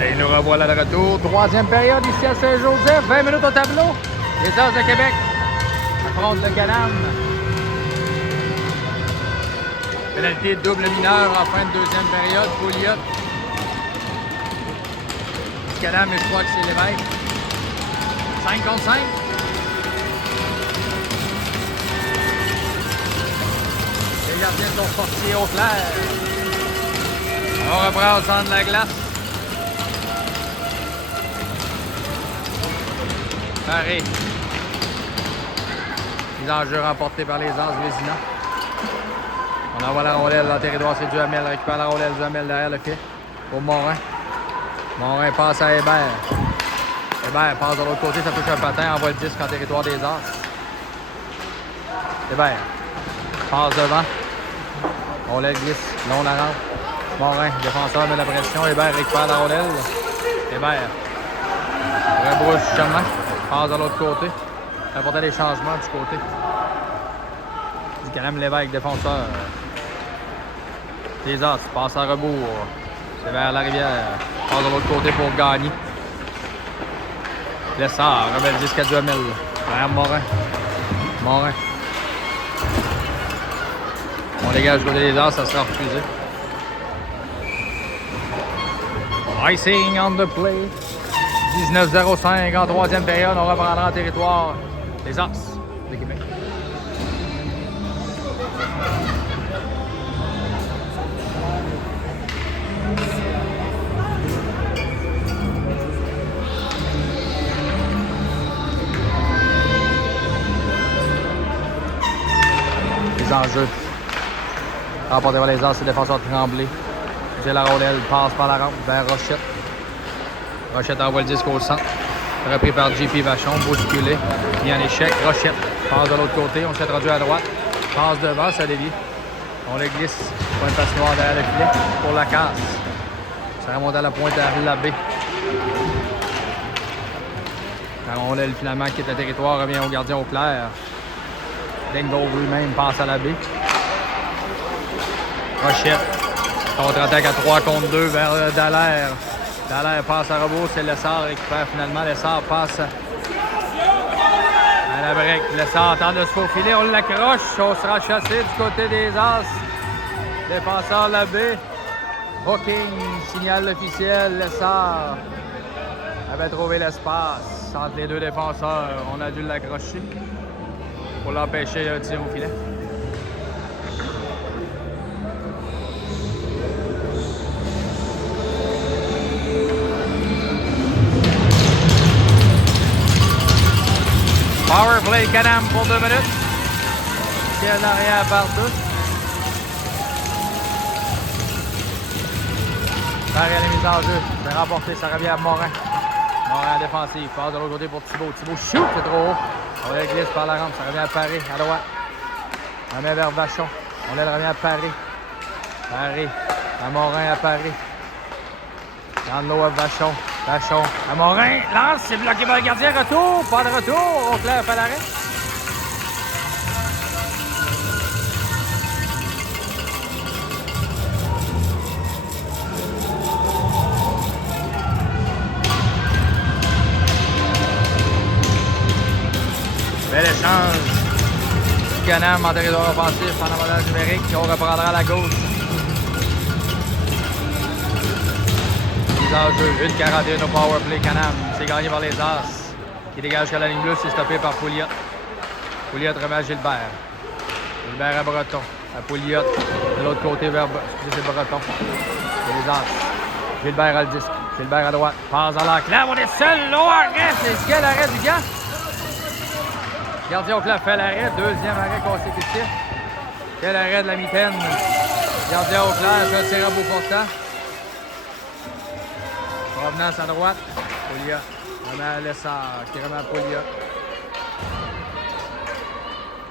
Et nous revoilà de retour. Troisième période ici à Saint-Joseph. 20 minutes au tableau. Les As de Québec affrontent le Canam. Pénalité double mineur en fin de deuxième période. Pouliot. Canam, mais je crois que c'est Lévesque. 5 contre 5. Les gardiens sont sortis au clair. On reprend au centre de la glace. Pareil. Les enjeux remportés par les As Vézina. On envoie la rondelle dans le territoire, c'est Duhamel. Récupère la rondelle, Duhamel derrière le pied. Pour Morin. Morin passe à Hébert. Hébert passe de l'autre côté, ça touche un patin, envoie le disque en territoire des As. Hébert passe devant. Rondelle glisse, long la rampe. Morin, défenseur met la pression. Hébert récupère la rondelle. Hébert rebrousse chemin. Passe de l'autre côté. Apporter des changements du côté du Canam. Lévesque, défenseur. Les As passe à rebours. C'est vers la rivière. Passe de l'autre côté pour gagner. Lessard remet le disque à Duhamel. Vers Morin. Morin. On dégage du côté des As, ça sera refusé. Icing on the play. 19-05 en troisième période. On reprendra en territoire les As de Québec. Les enjeux. Remporté par les As, c'est défenseur Tremblay. J'ai la rondelle, passe par la rampe vers Rochette. Rochette envoie le disque au centre. Repris par JP Vachon, bousculé. Mis en échec. Rochette passe de l'autre côté. On s'est rendu à droite. Passe devant, ça dévie. On le glisse. Point de passe noire derrière le filet pour la casse. Ça remonte à la pointe à la baie. La rondelle finalement quitte le territoire, revient au gardien au clair. Dingbo lui-même passe à la baie. Rochette. Contre-attaque à 3 contre 2 vers Dallaire. Dallaire passe à rebours, c'est Lessard récupère finalement. Lessard passe à la break. Lessard tente de se faufiler, on l'accroche. On sera chassé du côté des As. Défenseur Labbé. Hooking, signal officiel. Lessard avait trouvé l'espace entre les deux défenseurs. On a dû l'accrocher pour l'empêcher de tirer au filet. Power play Canam pour 2 minutes. Ciel arrière partout. Pareil à la mise en jeu. C'est remporté, ça revient à Morin. Morin défensif. Passe de l'autre côté pour Thibault. Thibault shoot, c'est trop haut. On le glisse par la rampe, ça revient à Paris, à droite. On met vers Vachon. On le revient à Paris. Paris. À Morin, à Paris. Dans l'eau à Vachon. Vachon à Morin, lance, c'est bloqué par le gardien, retour, pas de retour, Auclair fait l'arrêt. Bel échange du Canam en territoire offensif en avantage numérique, on reprendra à la gauche. En jeu, 1-41 au powerplay Canam. C'est gagné par les As. Qui dégage à la ligne bleue, c'est stoppé par Pouliot. Pouliot remet à Gilbert. Gilbert à Breton. À Pouliot. De l'autre côté vers c'est Breton. C'est les As. Gilbert a le disque. Gilbert à droite. Passe à l'enclave. On est seul. Long arrêt. C'est quel arrêt du gars? Gardien au clap fait l'arrêt. Deuxième arrêt consécutif. Quel arrêt de la mitaine. Gardien au clair. C'est un tir à bout portant. Provenance à droite, Pouliot. Remet à Lessard, qui remet à Pouliot.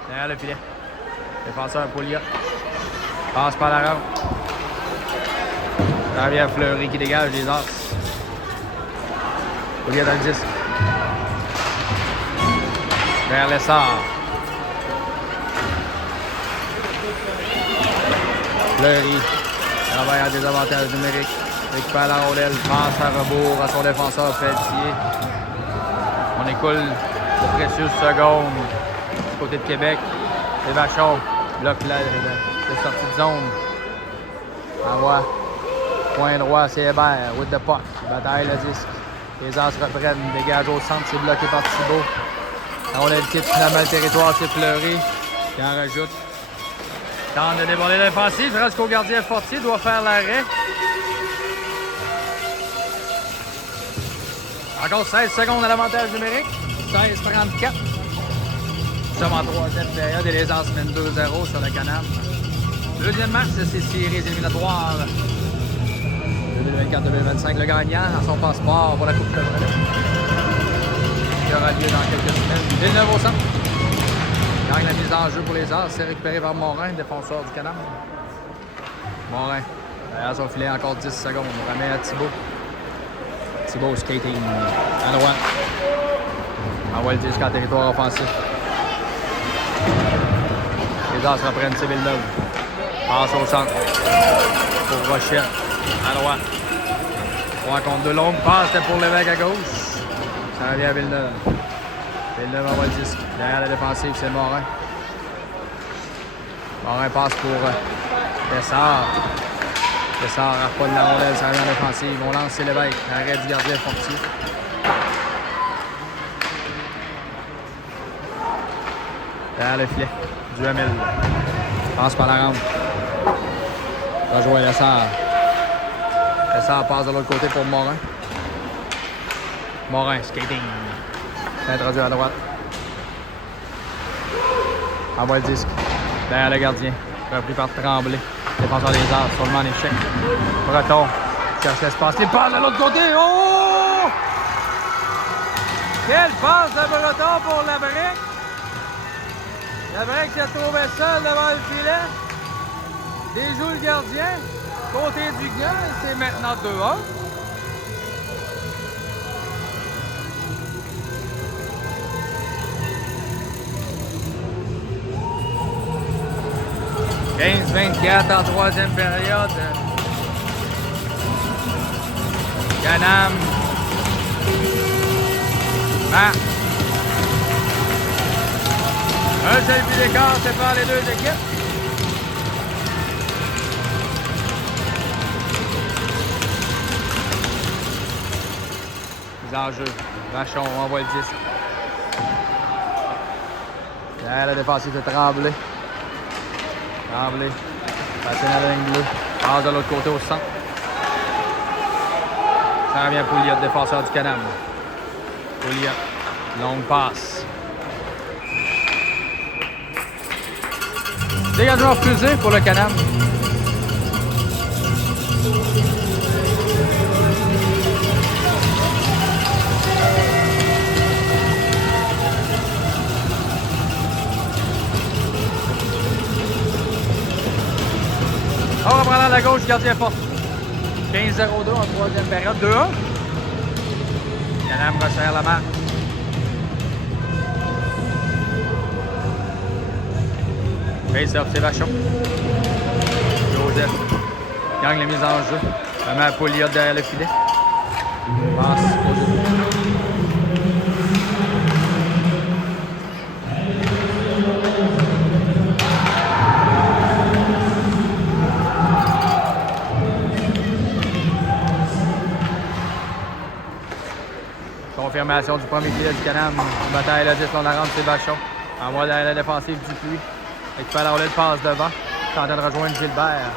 Derrière le filet. Défenseur Pouliot. Passe par la rampe. Ça revient à Fleury qui dégage les As. Pouliot dans le disque. Vers Lessard. Fleury. Travaille en désavantage numérique. Récupère la rondelle, passe à rebours à son défenseur Pelletier. On écoule de précieuses secondes du côté de Québec. Les Vachon bloque la sortie de zone. Envoie. Point droit, c'est Hébert. With the puck. Bataille le disque. Les As reprennent. Dégage au centre. C'est bloqué par Thibault. La rondelle quitte finalement le territoire. C'est Fleury qui en rajoute. Tente de déborder l'offensive. Reste qu'au gardien Fortier. Doit faire l'arrêt. Encore 16 secondes à l'avantage numérique. 16-34. Nous sommes en troisième période et les As mènent 2-0 sur le Canam. Deuxième match de ces séries éliminatoires 2024-2025. Le gagnant a son passeport pour la Coupe de Relais qui aura lieu dans quelques semaines. Villeneuve au centre. Gagne la mise en jeu pour les As. C'est récupéré par Morin, défenseur du Canam. Morin. Derrière son filet, encore 10 secondes. On ramène à Thibault. Thibault skating à droite. Envoie le disque en territoire offensif. Les As reprennent, c'est Villeneuve. Passe au centre. Pour Rochette. À droite. 3 contre 2 longues. Passe, c'était pour l'évêque à gauche. Ça revient à Villeneuve. Villeneuve envoie le disque. Derrière la défensive, c'est Morin. Morin passe pour Bessard. Bessard pas de la rondelle, ça revient en défensive. On lance, c'est l'évêque. Arrêt du gardien Fortier. Derrière le filet. Duhamel. Passe par la rampe. Rejoint Lessard. Lessard passe de l'autre côté pour Morin. Morin, skating. Introduit à droite. Envoie le disque. Derrière le gardien. Repris par Tremblay. Défenseur des As, seulement en échec. Breton. Cherche l'espace. Il passe de l'autre côté. Oh! Quelle passe de Breton pour la brique. La brique s'est trouvé seul devant le filet. Déjoue le gardien. Côté du gars, c'est maintenant 2-1. « 15-24 en troisième période. Canam. Un seul but d'écart sépare les deux équipes. Les enjeux. Vachon envoie le disque. Derrière la défensive de Tremblay. Tremblay. Patine à la ligne bleue. Passe de l'autre côté au centre. Ça revient Pouliot, défenseur du Canam. Pouliot. Longue passe. Dégagement refusé pour le Canam. On reprend à la gauche, gardien fort. 15-0-2 en troisième période. 2-1. Canam resserre la marque. Face-off, c'est Vachon. Joseph gagne la mise en jeu. Vraiment à Pouliot derrière le filet. Passe au jeu. Confirmation du premier filet du Canam. Bataille le 10 on la rampe, c'est Vachon. Envoie derrière la défensive du Puy. Récupère la rondelle, passe devant. Tentant de rejoindre Gilbert.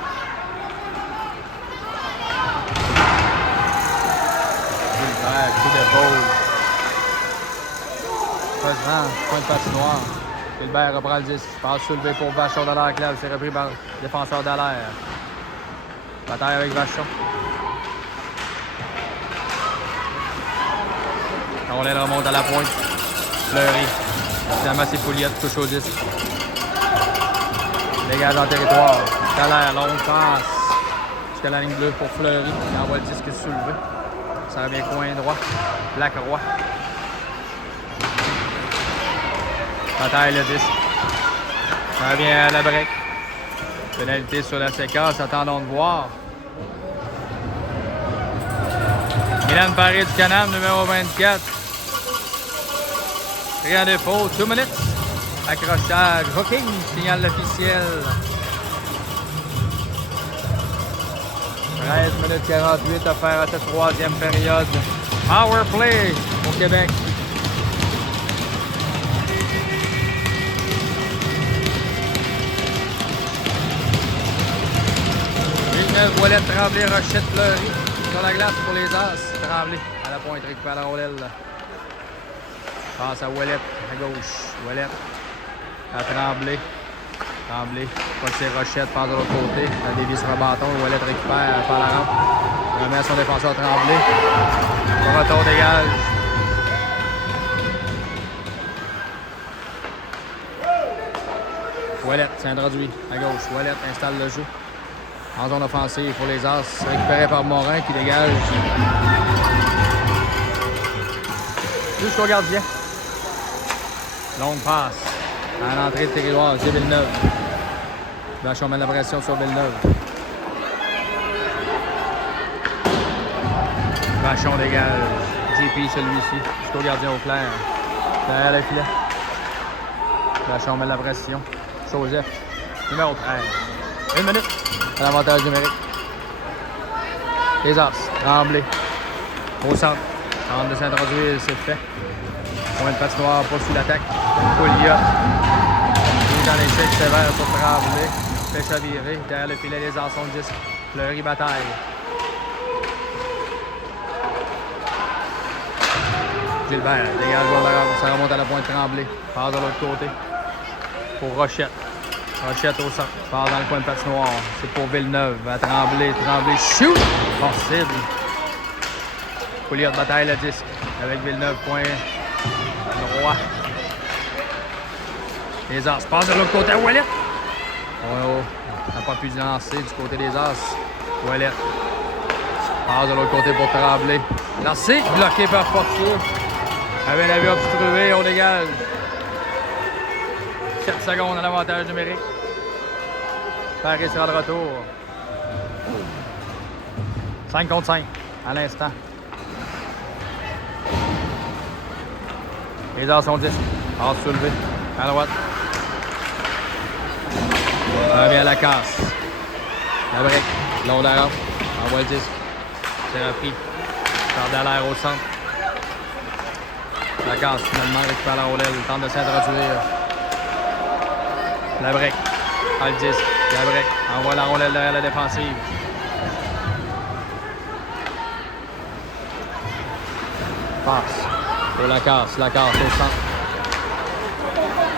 Gilbert, coup d'épaule. Président, point de patinoire. Gilbert reprend le disque. Passe soulevé pour Vachon dans l'air clave. C'est repris par le défenseur Dallaire. Bataille avec Vachon. La rondelle remonte à la pointe. Fleury. Finalement, c'est Pouliot qui touche au disque. Dégage en territoire. Dallaire, longue passe. Jusqu'à la ligne bleue pour Fleury. Il envoie le disque soulevé. Ça revient coin droit. Lacroix. Bataille le disque. Ça revient à la break. Pénalité sur la séquence. Attendons de voir. Guylaine Paré du Canam, numéro 24. Rien défaut, 2 minutes. Accrochage, hooking, signal officiel. 13 minutes 48 à faire à cette troisième période. Power play au Québec. 19, Ouellet, Tremblay, Rochette, Fleury. Sur la glace pour les As. Tremblay à la pointe, récupère la rondelle. Passe à Ouellet, à gauche. Ouellet à Tremblay. Tremblay, pas de ses Rochettes, passe de l'autre côté. La dévie sur un bâton. Ouellet récupère par la rampe. Remet à son défenseur Tremblay. Le retour dégage. Ouellet s'introduit à gauche. Ouellet installe le jeu. En zone offensive pour les As. Récupéré par Morin qui dégage. Jusqu'au gardien. Longue passe. À l'entrée de territoire, c'est Villeneuve. Vachon met la pression sur Villeneuve. Vachon dégage. JP celui-ci. Jusqu'au gardien au clair. Derrière le filet. Vachon met la pression. Joseph. Numéro 13. 1 minute. À l'avantage numérique. Les As. Tremblay. Au centre. Tente de s'introduire, c'est fait. Point de patinoire, pas sous l'attaque. Pouliot. Dans l'échec sévère pour Tremblay. Fait chavirer. Derrière le filet, les As sont 10. Fleury bataille. Gilbert dégage vers la rampe. Ça remonte à la pointe Tremblay. Passe de l'autre côté. Pour Rochette. Rochette au centre. Passe dans le coin de patinoire. C'est pour Villeneuve. À Tremblay. Tremblay. Shoot! Possible. Pouliot bataille le disque. Avec Villeneuve, point droit. Les As passent de l'autre côté à Ouellet. Oh, n'a pas pu lancer du côté des As. Ouellet passe de l'autre côté pour Tremblay. Lancé, bloqué par Fortier. Avec la vue obstruée, on dégage. 7 secondes à l'avantage numérique. Paris sera de retour. 5 contre 5 à l'instant. Les As sont 10. As soulevé. À droite. Revient à la casse. La break. Long de la rampe. Envoie le disque. C'est repris. Par Dallaire au centre. La casse finalement récupère la rondelle. Tente de s'introduire. La break. À le disque. La break. Envoie la rondelle derrière la défensive. Passe. Pour la casse au centre.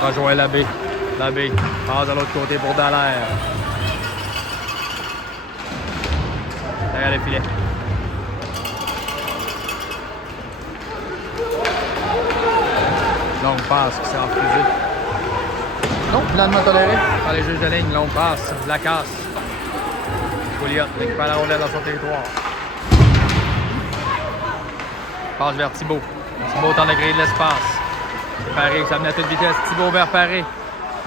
Rejoint Labbé. Labbé passe de l'autre côté pour Dallaire. Derrière le filet. Longue passe qui s'est refusée. Non, finalement toléré par les juges de ligne. Longue passe, la casse. Pouliot récupère la rondelle dans son territoire. Passe vers Thibault. Thibault tente de créer de l'espace. C'est Paré, ça menait à toute vitesse. Thibault vers Paré.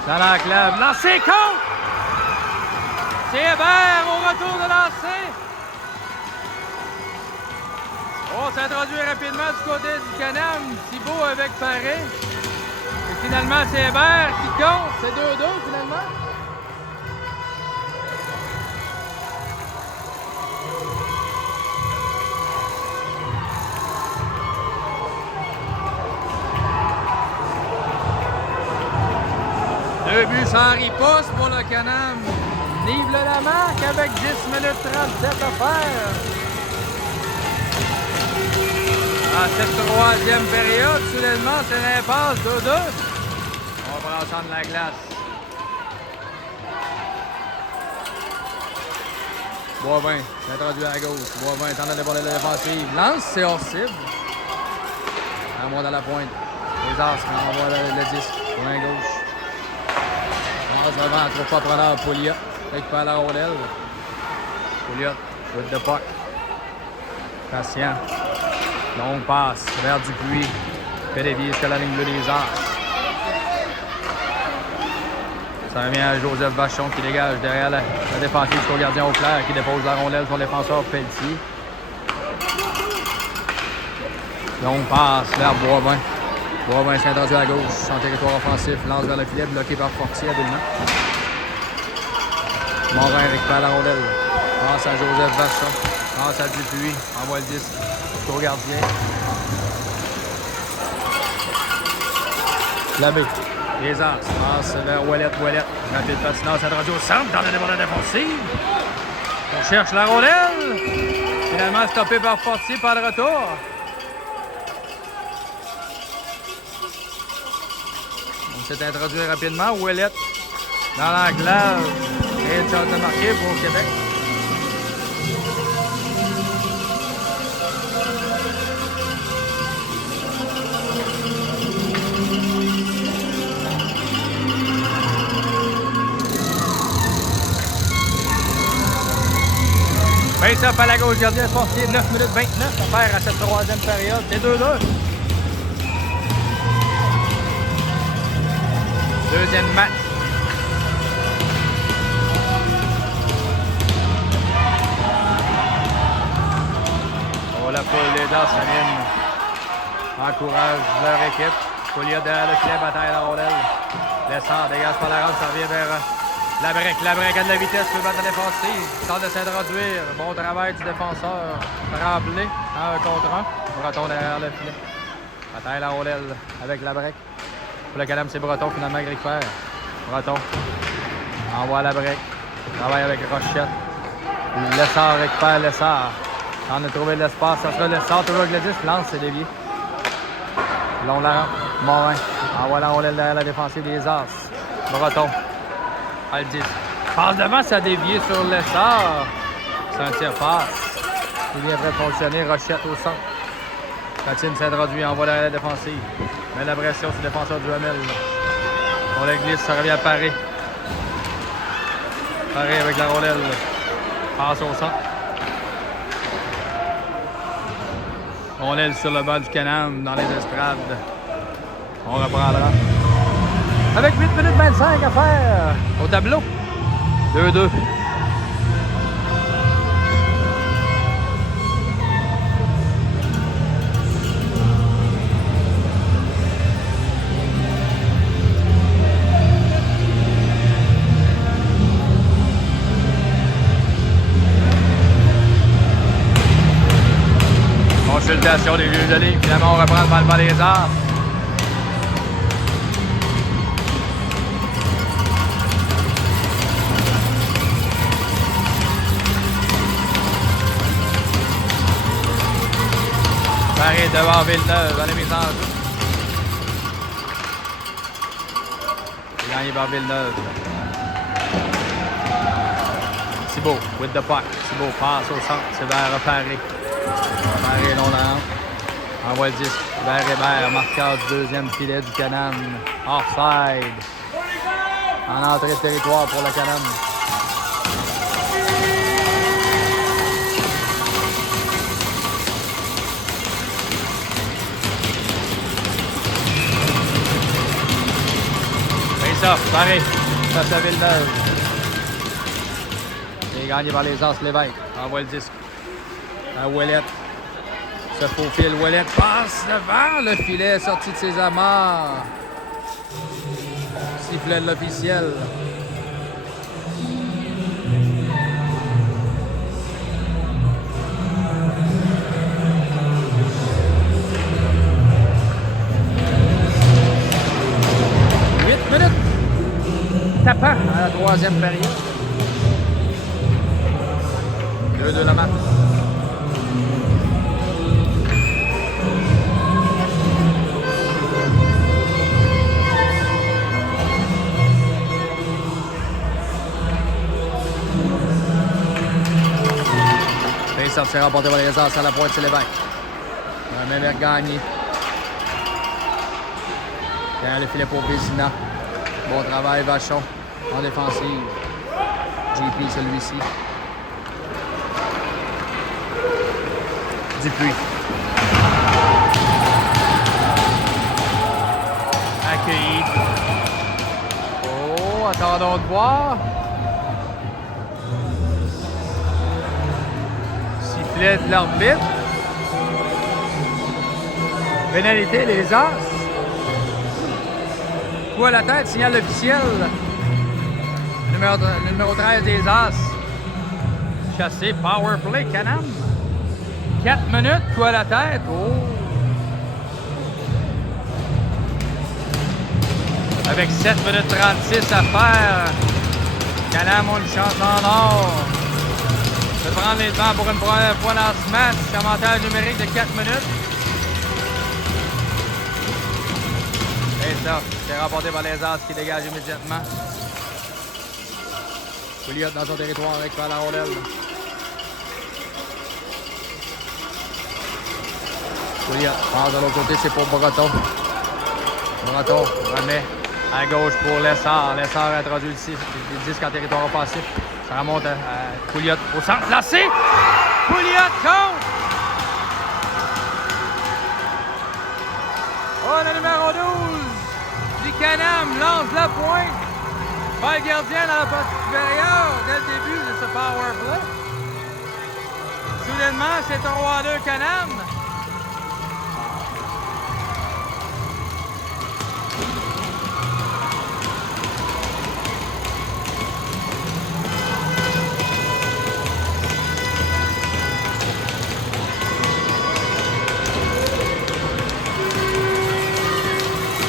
Dans l'enclave. Lancé contre! C'est Hébert au retour de lancer. On s'introduit rapidement du côté du Canam. Thibault avec Paré. Et finalement, c'est Hébert qui compte. C'est 2-2 finalement. Deux buts sans riposte pour le Canam. Nive la marque avec 10 minutes 37 à faire. À cette troisième période, soudainement, c'est l'impasse 2-2. On va entendre la glace. Boivin, introduit à gauche. Boivin tente de déborder la défensive. Lance, c'est hors cible. Un mois dans la pointe. Les As renvoient le disque. Point gauche. Passe vraiment, trop pas preneur. Pouliot récupère la rondelle. Pouliot, with the puck. Patient. Longue passe vers Dupuis. Fait dévier jusqu'à la ligne bleue des As. Ça revient à Joseph Vachon qui dégage derrière la défensive jusqu'au gardien au clair qui dépose la rondelle sur le défenseur Pelletier. Longue passe vers Boivin. Boivin s'introduit à gauche, en territoire offensif, lance vers le filet, bloqué par Fortier habilement. Morin récupère la rondelle. Passe à Joseph Vachon. Passe à Dupuis. Envoie le disque au gardien. Labé. Les As. Passe vers Ouellette. Rapide patinage. S'introduit au centre dans le débordement défensif. On cherche la rondelle. Finalement stoppé par Fortier par le retour. On s'est introduit rapidement. Ouellette dans l'enclave. Et une chance de marquer pour Québec. Face-up à la gauche, gardien Fortier, 9 minutes 29 à faire à cette troisième période. C'est 2-2. Deuxième match. Oh, la poule des As s'anime. Encourage leur équipe. Pouliot derrière le filet, bataille la rondelle. Lessard dégage par la rame, ça revient vers Labrec. Labrec a de la vitesse, peut battre la défensive. Tente de s'introduire. Bon travail du défenseur. Tremblay, 1 contre 1. Breton derrière le filet. Bataille la rondelle avec Labrec. Pour le Canam, c'est Breton finalement qui récupère. Breton envoie Labrec. Travaille avec Rochette. Lessard récupère Lessard. Tente de trouver de l'espace. Ça sera Lessard. Toujours avec le 10. Lance, c'est dévié. Long la rampe. Morin envoie la rondelle derrière la défensive des As. Breton. Aldis. Passe devant, ça a dévié sur Lessard. C'est un tir passe. Il vient prêt de fonctionner. Rochette au centre. Patine s'introduit, envoie derrière la défensive. Met la pression sur le défenseur du Hamel. On la glisse, ça revient à Paré. Paré avec la rondelle. Passe au centre. Rondelle sur le bas du Canam dans les estrades. On reprendra. Avec 8 minutes 25 à faire au tableau. 2-2. Consultation des vieux de ligne. Finalement, on reprend le bal les Arts. Paris devant Villeneuve dans les mises en jeu. C'est gagné par Villeneuve. Thibault with the puck. Thibault passe au centre. C'est vers Paris. Paris non là. Envoie le disque vers Hébert. Marqueur du deuxième filet du Canam. Offside. En entrée de territoire pour le Canam. Ça, Paris, face à Villeneuve. Il est gagné par les As Lévesque. Envoie le disque à Ouellette. Se faufile. Ouellette passe devant le filet, sorti de ses amarres. Sifflet de l'officiel. Tapant à la troisième période. 2-2 le match. Face-off, c'est remporté par les As à la pointe, c'est Lévesque. Même gagné. Derrière le filet pour Vézina. Bon travail, Vachon, en défensive. JP, celui-ci. Dupuis. Accueilli. Oh, attendons de voir. Sifflet de l'arbitre. Pénalité, les As. Coup à la tête, signal officiel. Numéro 13 des As. Chassé, power play, Canam. 4 minutes, coup à la tête. Oh! Avec 7 minutes 36 à faire, Canam a une chance en or de prendre les devants pour une première fois dans ce match. Avantage numérique de 4 minutes. Et ça, c'est remporté par les As qui dégagent immédiatement. Pouliot dans son territoire avec la rondelle. Pouliot passe de l'autre côté, c'est pour Breton. Breton remet à gauche pour Lessard. Lessard introduit le disque en territoire offensif. Ça remonte à Pouliot au centre. Placé! Pouliot contre! Oh, le numéro 12 du Canam lance la pointe. Pas le gardien dans la partie supérieure dès le début de ce power play. Soudainement, c'est 3-2 Canam.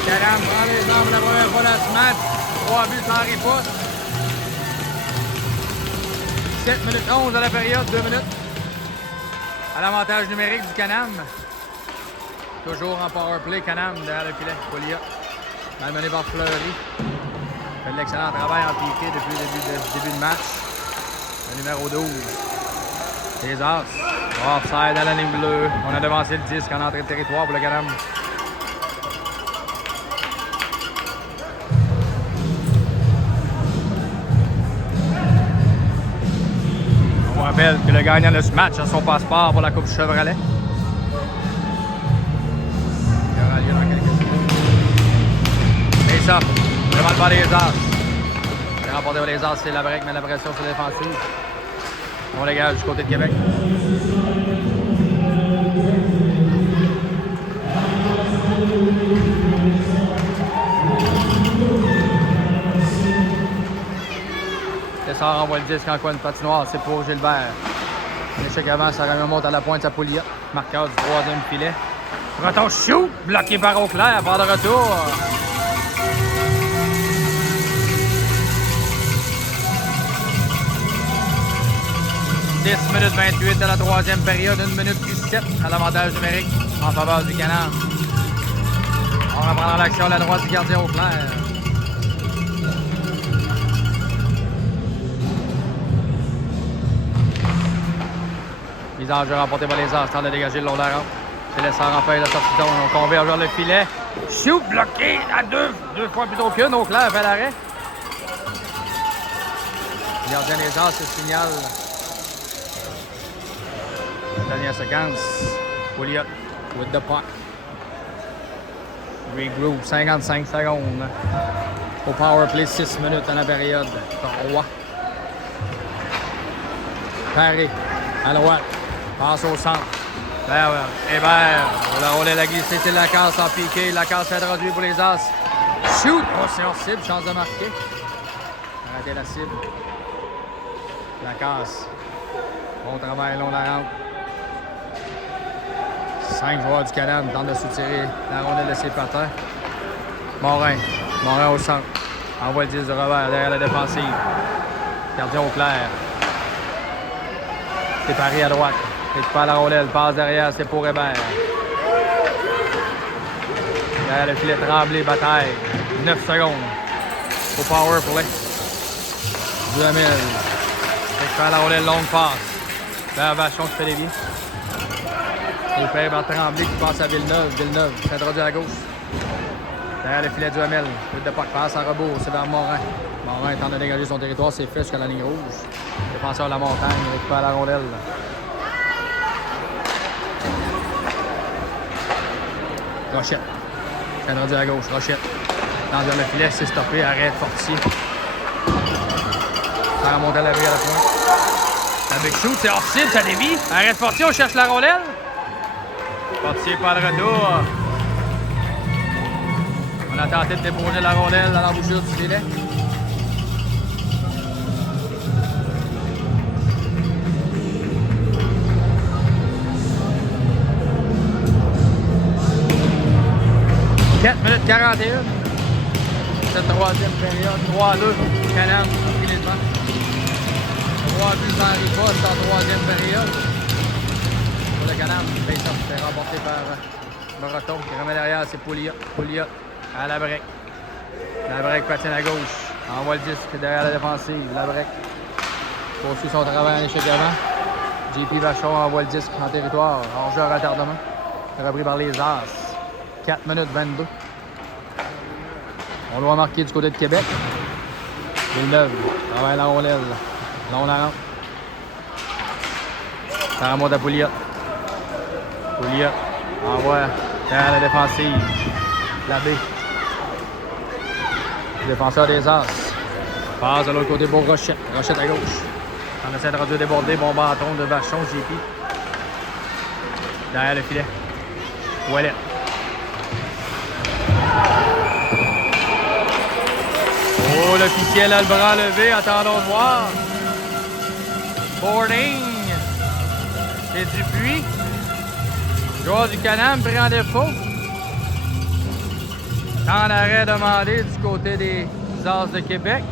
Canam prend les armes la première fois dans ce match. 3 buts sans riposte. 7 minutes 11 à la période, 2 minutes. À l'avantage numérique du Canam. Toujours en power play, Canam derrière le filet. Pouliot, malmené par Fleury. Fait de l'excellent travail en piqué depuis le début de match. Le numéro 12. Les As. Offside à la ligne bleue. On a devancé le disque en entrée de territoire pour le Canam. On rappelle que le gagnant de ce match a son passeport pour la Coupe Chevrolet. Il aura lieu dans quelques secondes. Et ça, devant pas les As. C'est remporté par les As, c'est la break, mais la pression sur la défensive. On dégage du côté de Québec. Lessard envoie le disque en coin de patinoire, c'est pour Gilbert. L'échec avant, ça remonte à la pointe à Pouliot. Marqueur du 3e filet. Breton shoot, bloqué par Auclair, par de retour. « 10 minutes 28 de la 3e période, 1 minute 17 à l'avantage numérique en faveur du Canam. On reprend l'action à la droite du gardien Auclair. Mise en jeu remportée par les As, temps de dégager le long de la rampe. C'est Lessard en feuille de sortie de zone. On converge vers le filet. Shoot bloqué à deux fois plutôt qu'une. Auclair fait l'arrêt. Le gardien des As se signale. Dernière séquence. Pouliot with the puck. Regroup, 55 secondes. Au power play, 6 minutes dans la période. 3. Paré à droite. Passe au centre. Hébert. La rondelle a glissé, c'est Lacasse en piqué. Lacasse introduit pour les As. Shoot! Oh, c'est hors cible, chance de marquer. Arrêtez la cible. Lacasse. Bon travail, long la rampe. 5 joueurs du Canam tentent de soutirer la rondelle de ses patins. Morin au centre. Envoie le 10 du revers derrière la défensive. Gardien Auclair. C'est Paris à droite. Récupère la rondelle. Passe derrière. C'est pour Hébert. Derrière le filet Tremblay. Bataille. 9 secondes. Au power play. Duhamel. Récupère la rondelle. Longue passe. Vers Vachon qui fait dévier. Et fait par Tremblay qui passe à Villeneuve. Villeneuve s'introduit à gauche. Derrière le filet Duhamel. But de puck passe en rebours. C'est vers Morin. Morin tente de dégager son territoire. C'est fait jusqu'à la ligne rouge. Défenseur de la montagne. Récupère la rondelle. Rochette. S'introduit à gauche. Rochette. Dans le filet. C'est stoppé. Arrête Fortier. Ça remonte à la vie à la pointe. La big shoot. C'est hors cible. Ça dévie. Arrête Fortier. On cherche la rondelle. Fortier pas de retour. a tenté de déposer la rondelle dans l'embouchure du filet. « 4 minutes 41. Cette troisième période. 3-2. Canam, tranquillement. 3 buts sans riposte en troisième période. Pour le Canam, face-off, c'est remporté par Breton qui remet derrière, c'est Pouliot. Pouliot à la break. La break patine à gauche. Envoie le disque derrière la défensive. La break. Poursuit son travail en échec avant. JP Vachon envoie le disque en territoire. Hors-jeu à retardement. Repris par les As. 4 minutes 22. On doit marquer du côté de Québec. Villeneuve travaille la rondelle. Là, on la rentre. Ça remonte à Pouliot. Pouliot envoie derrière la défensive. Labbé. Défenseur des As. Passe de l'autre côté pour Rochette. Rochette à gauche. On essaie de reduire déborder. Bon bâton de Vachon, JP. Derrière le filet. Ouellet. Oh, l'officiel a le bras levé. Attendons de voir. Boarding. C'est Dupuis. Joueur du Canam pris en défaut. Temps d'arrêt demandé du côté des As de Québec.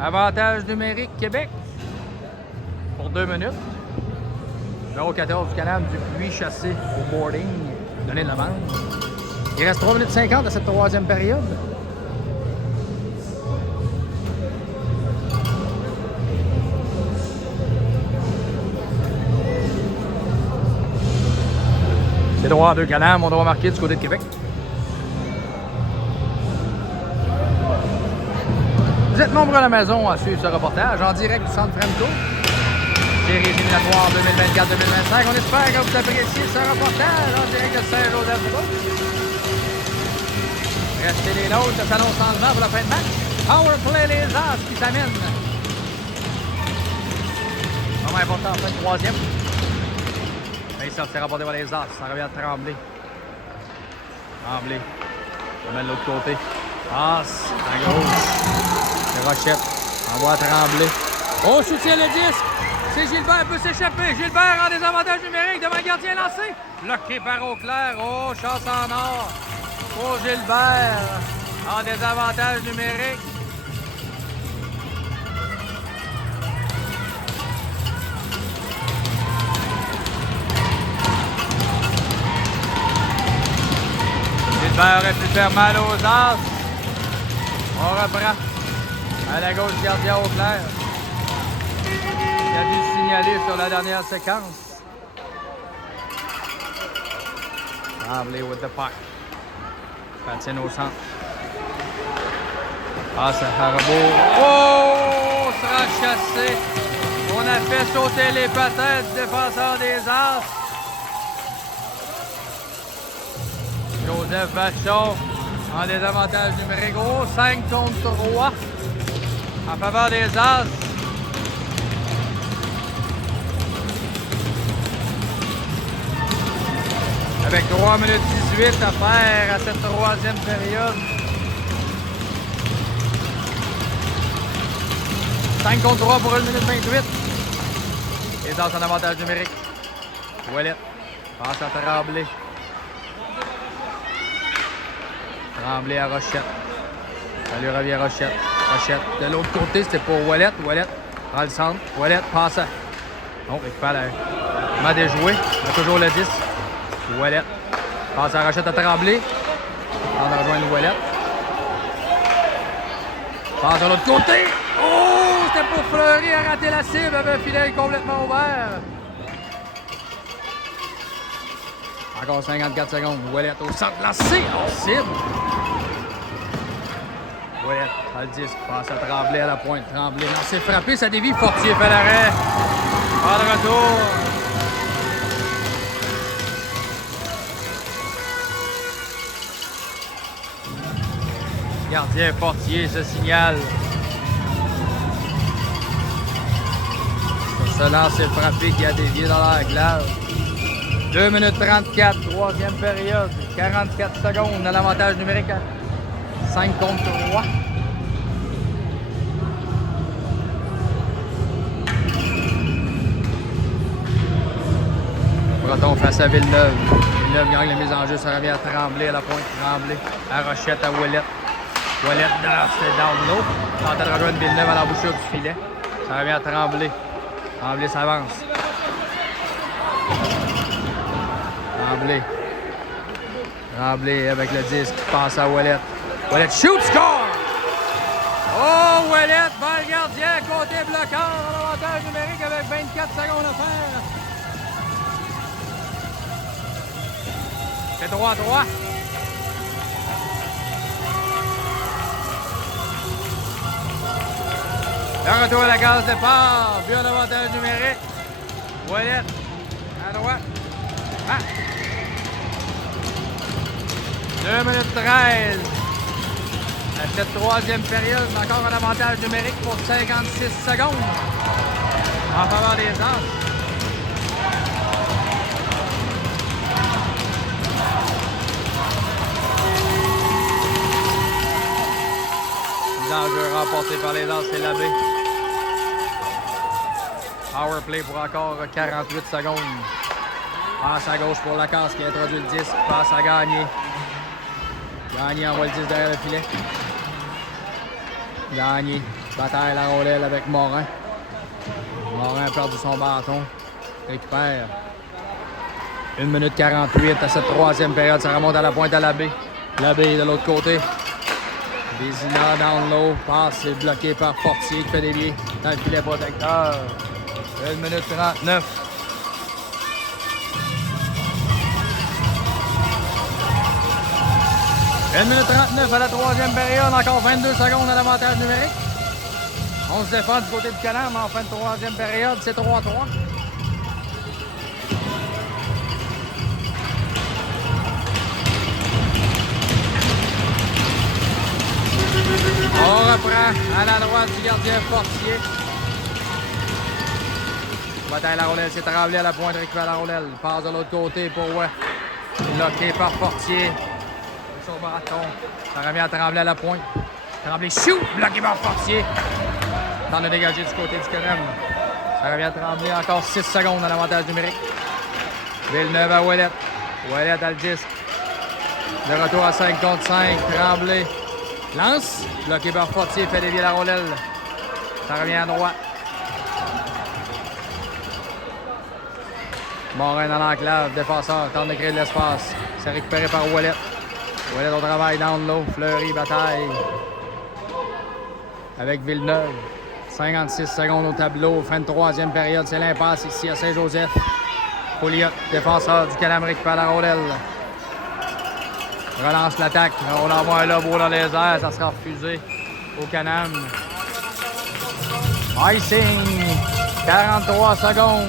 Avantage numérique Québec. Pour 2 minutes. Numéro 14 du Canam, Dupuis chassé au boarding. Donné de la bande. Il reste 3 minutes 50 à cette troisième période. C'est droit à 2 Canam, on doit marquer du côté de Québec. Vous êtes nombreux à la maison à suivre ce reportage en direct du Centre Fremco. Séries éliminatoires 2024-2025. On espère que vous appréciez ce reportage en direct de Saint-Joseph. Restez les nôtres, ça s'annonce en devant pour la fin de match. Powerplay les As qui s'amènent. Vraiment important en fin de troisième. Ça s'est rapporté par les As. Ça revient à Tremblay. Tremblay. On met de l'autre côté. Passe à gauche. Rochette. Envoie à Tremblay. Oh, soutient le disque. C'est Gilbert peut s'échapper. Gilbert en désavantage numérique devant le gardien lancé. Bloqué par Auclair. Oh, chance en or. Pour Gilbert en désavantage numérique. Gilbert aurait pu faire mal aux As. On reprend. À la gauche, gardien Auclair. Il a dû signaler sur la dernière séquence. Tremblay with the puck. Patine au centre. Passe à Harabour. Oh! Sera chassé. On a fait sauter les patins du défenseur des As. Joseph Vachon en désavantage numérique. Oh, 5 contre 3 en faveur des As. Avec 3 minutes 18 à faire à cette troisième période. 5 contre 3 pour 1 minute 28. Les As en avantage numérique. Ouellet passe à Tremblay. Tremblay à Rochette. Ça lui revient Rochette. Rochette. De l'autre côté, c'était pour Ouellet. Ouellet prend le centre. Ouellet passe à... Oh, récupère la... m'a déjoué. On a toujours le 10. Ouellet. Passe à Rochette à Tremblay. On va rejoindre Ouellet. Passe de l'autre côté. Oh! C'était pour Fleury à rater la cible. Avec un filet complètement ouvert. Encore 54 secondes. Ouellet au centre lancé. En cible. Ouellet à le disque. Passe à Tremblay à la pointe. Tremblay lancé frappé. Ça dévie. Fortier fait l'arrêt. Pas de retour. Gardien Fortier se signale. Sur ce lancer frappé qui a dévié dans la glace. 2 minutes 34, troisième période. 44 secondes à l'avantage numérique 5 contre 3. Breton face à Villeneuve. Villeneuve gagne la mise en jeu. Ça revient à Tremblay à la pointe. Tremblay à Rochette à Ouellette. Ouellette c'est down low. Tentait de rejoindre Villeneuve à l'embouchure du filet. Ça revient à Tremblay. Tremblay s'avance. Tremblay. Tremblay avec le disque. Passe à Ouellette. Ouellette shoot, score! Oh, Ouellette, balle gardien, côté bloquant, avantage numérique avec 24 secondes à faire. C'est 3-3. Le retour à la case départ. But en avantage numérique. Ouellette à droite. Ah. 2 minutes 13. À cette troisième période, encore un avantage numérique pour 56 secondes en faveur des As. L'enjeu remporté par les As, c'est Labbé. Power play pour encore 48 secondes. Passe à gauche pour Lacasse qui a introduit le disque. Passe à Gagné. Gagné envoie le disque derrière le filet. Gagné. Bataille la rondelle avec Morin. Morin a perdu son bâton. Récupère. 1 minute 48 à cette troisième période. Ça remonte à la pointe à Labbé. Labbé de l'autre côté. Vézina down low. Passe est bloqué par Fortier qui fait dévier dans le filet protecteur. 1 minute 39. Une minute 39 à la troisième période, encore 22 secondes à l'avantage numérique. On se défend du côté du Canam en fin de troisième période, c'est 3-3. On reprend à la droite du gardien Fortier. Bataille la rondelle, c'est Tremblay à la pointe, récupère la rondelle. Passe de l'autre côté pour bloqué par Fortier. Sur bâton. Ça revient à Tremblay à la pointe. Tremblay shoot, bloqué par Fortier. Dans le dégagé du côté du Canam. Ça revient à Tremblay, encore 6 secondes à l'avantage numérique. Villeneuve à Ouellette. Ouellette à le disque. De retour à 5 contre 5. Tremblay lance. Bloqué par Fortier, fait dévier la rondelle. Ça revient à droite. Morin dans l'enclave, défenseur, tente de créer de l'espace. C'est récupéré par Ouellette. Ouellette au travail, down low, Fleury, bataille. Avec Villeneuve. 56 secondes au tableau, fin de troisième période, c'est l'impasse ici à Saint-Joseph. Pouliot, défenseur du Canam, récupère la rondelle. Relance l'attaque, on envoie un lobo dans les airs, ça sera refusé au Canam. Icing, 43 secondes.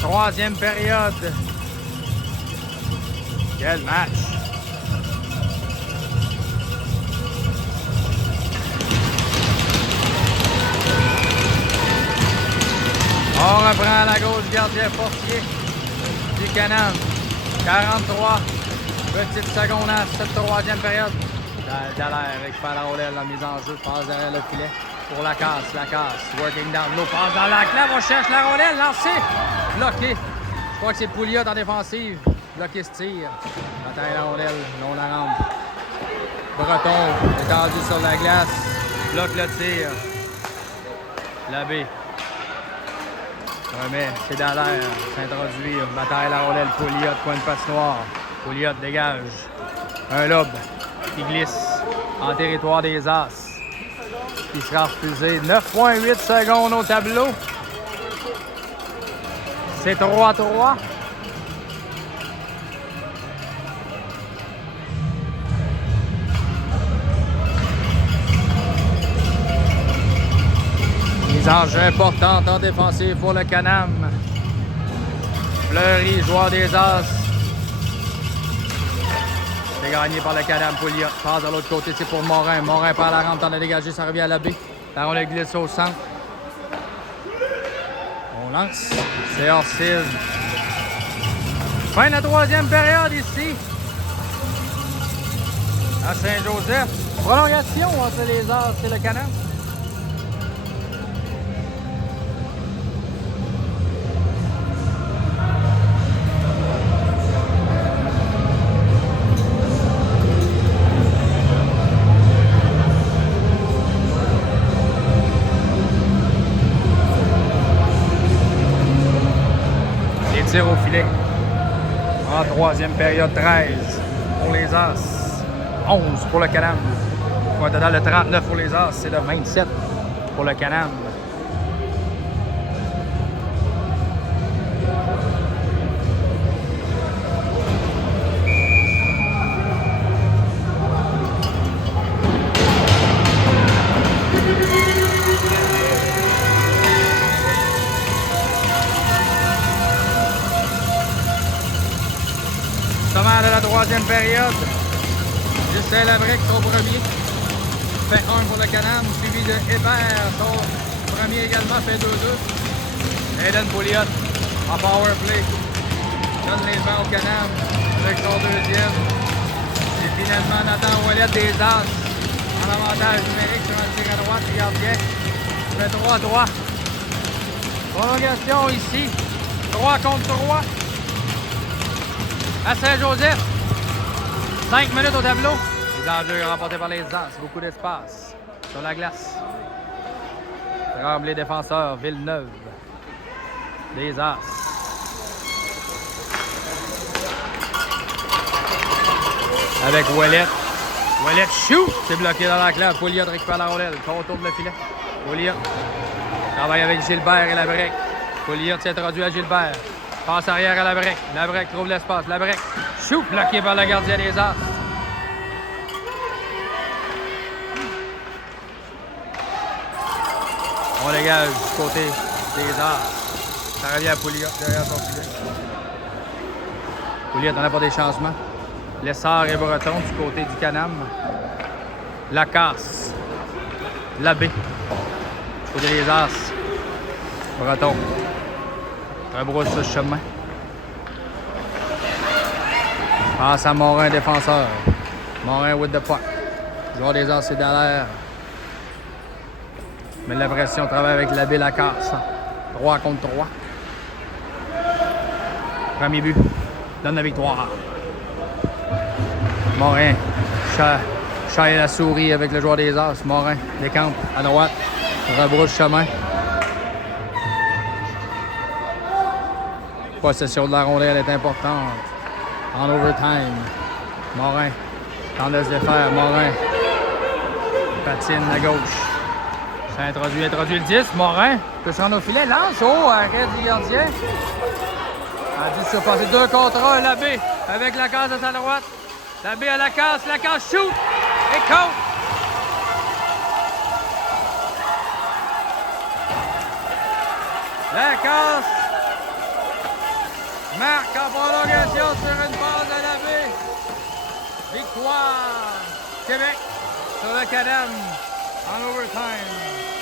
Troisième période. Quel match! On reprend à la gauche gardien Fortier du Canam. 43 petites secondes à cette troisième période. Dallaire récupère la rondelle, la mise en jeu, passe derrière le filet pour Lacasse. Lacasse, working down low, passe dans l'enclave, on cherche la rondelle, lancé, bloqué. Je crois que c'est Pouliot en défensive. Bloqué ce tir. Bataille la rondelle, non la rampe. Breton étendu sur la glace, bloque le tir. Labbé. Remet, c'est Dallaire, s'introduit, bataille la rondelle, Pouliot, coin de patinoire. Pouliot dégage. Un lobe qui glisse en territoire des As. Qui sera refusé. 9,8 secondes au tableau. C'est 3-3. Mise en jeu importante en défensive pour le Canam. Fleury, joueur des As. C'est gagné par le Canam. Pouliot passe de l'autre côté, c'est pour Morin. Morin par la rampe, tente de dégager, ça revient à Labbé. La rondelle glisse au centre. On lance. C'est hors cible. Fin de la troisième période ici à Saint-Joseph. Prolongation entre les As et le Canam. Les tirs au filet. En troisième période, 13 pour les As, 11 pour le Canam. Au total de 39 pour les As, c'est de 27 pour le Canam. Sommaire de la troisième période. Justin Labrec, son premier. Fait 1 pour le Canam, suivi de Hébert, son premier également, fait 2-2. Aiden Pouliot en power play. Donne les mains au Canam avec son deuxième. Et finalement, Nathan Ouellet des As en avantage numérique sur un tir à droite, regarde bien. Fait 3-3. Prolongation ici. 3 contre 3. À Saint-Joseph. 5 minutes au tableau. Les enjeux remportés par les As. Beaucoup d'espace sur la glace. Tremblay défenseur, Villeneuve. Des As. Avec Ouellet. Ouellet shoot! C'est bloqué dans la classe. Pouliot récupère la rondelle. Contourne le filet. Pouliot travaille avec Gilbert et Labrec. Pouliot s'introduit à Gilbert. Passe arrière à Labrec. Labrec trouve l'espace. Labrec shoot! Bloqué par le gardien des As. On dégage du côté des As. Ça revient à Pouliot derrière son filet. Pouliot n'en a pas des changements. Lessard et Breton du côté du Canam. Lacasse. Labbé. Du côté des As. Breton. Rebrousse ce chemin. Passe à Morin, défenseur. Morin with the puck. Joueur des As, c'est Dallaire. Mais la pression travaille avec Labbé, Lacasse. 3 contre 3. Premier but. Donne la victoire. Morin. Chat et la souris avec le joueur des As. Morin décampe à droite. Rebrousse chemin. Possession de la rondelle est importante. En overtime. Morin tente de se défaire. Morin patine à gauche. Ça introduit le 10. Morin peut se rendre au filet. Lance. Oh, arrêt du gardien. A dû se passer 2 contre 1. Labbé avec Lacasse à sa droite. Labbé à Lacasse. Lacasse shoot. Et compte. Lacasse marque en prolongation sur une passe de Labbé. Victoire Québec sur le Canam en overtime.